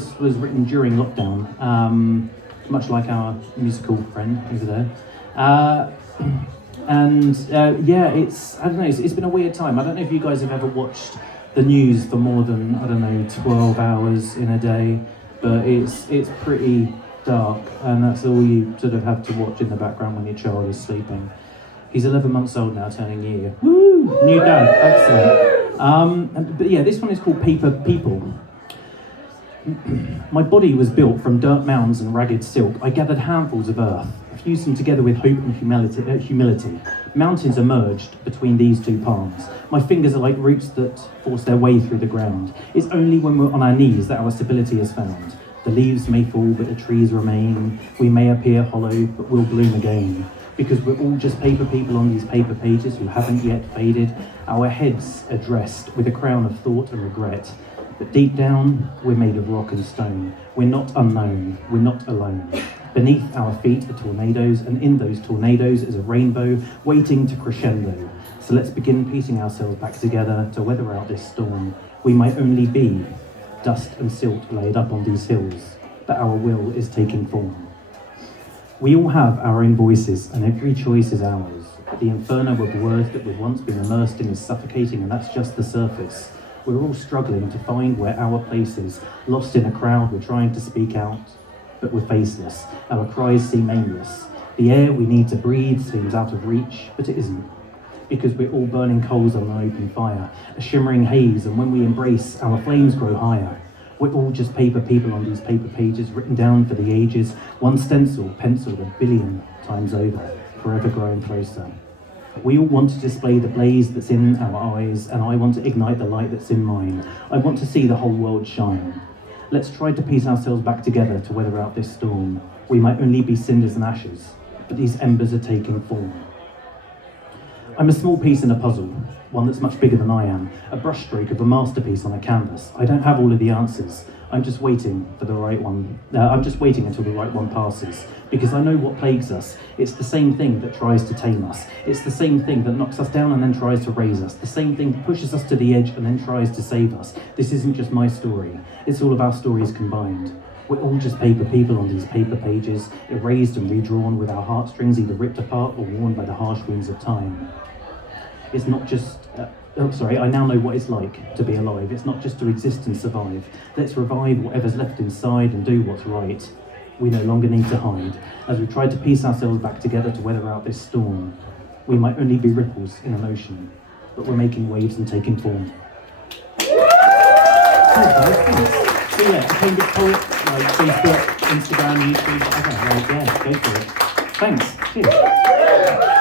This was written during lockdown, much like our musical friend over there. I don't know, it's been a weird time. I don't know if you guys have ever watched the news for more than, 12 hours in a day, but it's pretty dark, and that's all you sort of have to watch in the background when your child is sleeping. He's 11 months old now, turning a year. Woo! New dad, excellent. But yeah, this one is called Paper People. My body was built from dirt mounds and ragged silk. I gathered handfuls of earth, fused them together with hope and humility. Mountains emerged between these two palms. My fingers are like roots that force their way through the ground. It's only when we're on our knees that our stability is found. The leaves may fall, but the trees remain. We may appear hollow, but we'll bloom again. Because we're all just paper people on these paper pages who haven't yet faded. Our heads are dressed with a crown of thought and regret. But deep down, we're made of rock and stone. We're not unknown, we're not alone. Beneath our feet are tornadoes, and in those tornadoes is a rainbow waiting to crescendo. So let's begin piecing ourselves back together to weather out this storm. We might only be dust and silt laid up on these hills, but our will is taking form. We all have our own voices, and every choice is ours. The inferno of words that we've once been immersed in is suffocating, and that's just the surface. We're all struggling to find where our place is. Lost in a crowd, we're trying to speak out, but we're faceless. Our cries seem aimless. The air we need to breathe seems out of reach, but it isn't. Because we're all burning coals on an open fire, a shimmering haze, and when we embrace, our flames grow higher. We're all just paper people on these paper pages, written down for the ages, one stencil, penciled 1 billion times over, forever growing closer. We all want to display the blaze that's in our eyes, and I want to ignite the light that's in mine. I want to see the whole world shine. Let's try to piece ourselves back together to weather out this storm. We might only be cinders and ashes, but these embers are taking form. I'm a small piece in a puzzle, one that's much bigger than I am, a brushstroke of a masterpiece on a canvas. I don't have all of the answers. I'm just waiting for the right one. I'm just waiting until the right one passes, because I know what plagues us. It's the same thing that tries to tame us. It's the same thing that knocks us down and then tries to raise us. The same thing that pushes us to the edge and then tries to save us. This isn't just my story. It's all of our stories combined. We're all just paper people on these paper pages, erased and redrawn with our heartstrings either ripped apart or worn by the harsh winds of time. It's not just... I now know what it's like to be alive. It's not just to exist and survive. Let's revive whatever's left inside and do what's right. We no longer need to hide. As we try to piece ourselves back together to weather out this storm, we might only be ripples in an ocean, but we're making waves and taking form. Thanks. So yeah, Cambridge Poet, like Facebook, Instagram, YouTube, whatever. Like, yeah, go for it. Thanks. Cheers.